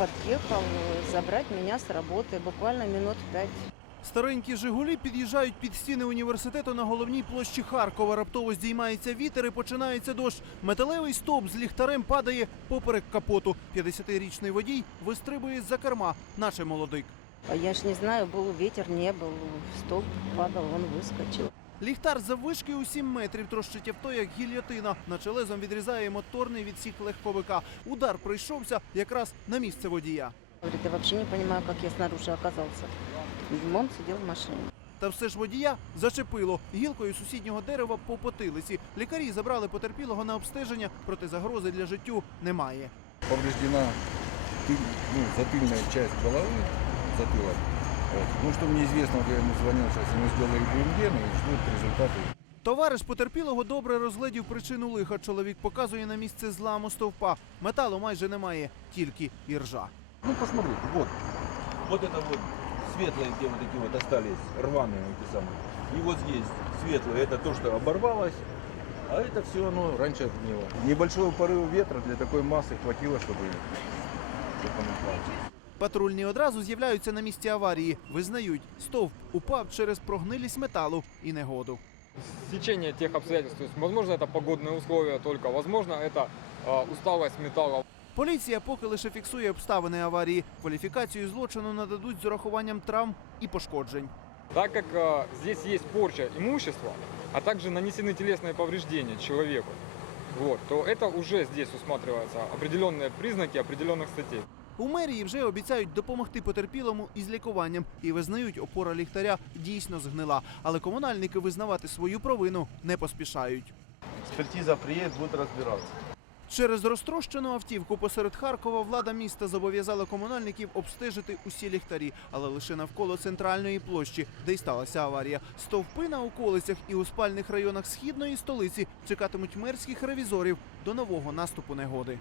подъехал э, забрать меня с работы буквально минут пять. Старенькі Жигулі під'їжджають під стіни університету на головній площі Харкова. Раптово здіймається вітер і починається дощ. Металевий стовп з ліхтарем падає поперек капоту. 50-річний водій вистрибує з-за керма, наче молодик. А я ж не знаю, был ветер, не был, столб падал, он выскочил. Ліхтар заввишки у 7 метрів трощить авто, як гільйотина. Наче лезом відрізає моторний відсік легковика. Удар прийшовся якраз на місце водія. Говорит, я вообще не понимаю, как я снаружи оказался. Он сидел в машине. Та все ж водія зачепило гілкою сусіднього дерева по потилиці. Лікарі забрали потерпілого на обстеження, проте загрози для життю немає. повреждена тыль- ну, затыльная часть головы, затылок. Вот. Ну, что мне известно, вот я ему звонил, сейчас ему сделали рентген и ждут результаты. Товариш потерпілого добре розгледів причину лиха. Чоловік показує на місце зламу стовпа. Металу майже немає, тільки іржа. Ну, посмотрите, вот. Вот это вот светлые, где вот эти вот остались рваные эти самые. И вот здесь светлые, это то, что оборвалось, а это все оно раньше отгнило. Небольшого порыва ветра для такой массы хватило, чтобы, чтобы он упал. Патрульні одразу з'являються на місці аварії. Визнають, стовп упав через прогнилість металу і негоду. Стечение тех обстоятельств, то есть, возможно, это погодные условия только, возможно, это э, усталость металла. Поліція поки лише фіксує обставини аварії. Кваліфікацію злочину нададуть з урахуванням травм і пошкоджень. Так как э, здесь есть порча имущества, а также нанесены телесные повреждения человеку, вот, то это уже здесь усматриваются определенные признаки определенных статей. У мерії вже обіцяють допомогти потерпілому із лікуванням і визнають, опора ліхтаря дійсно згнила. Але комунальники визнавати свою провину не поспішають. Экспертиза приедет, будет разбираться. Через розтрощену автівку посеред Харкова влада міста зобов'язала комунальників обстежити усі ліхтарі, але лише навколо центральної площі, де й сталася аварія. Стовпи на околицях і у спальних районах східної столиці чекатимуть мерських ревізорів до нового наступу негоди.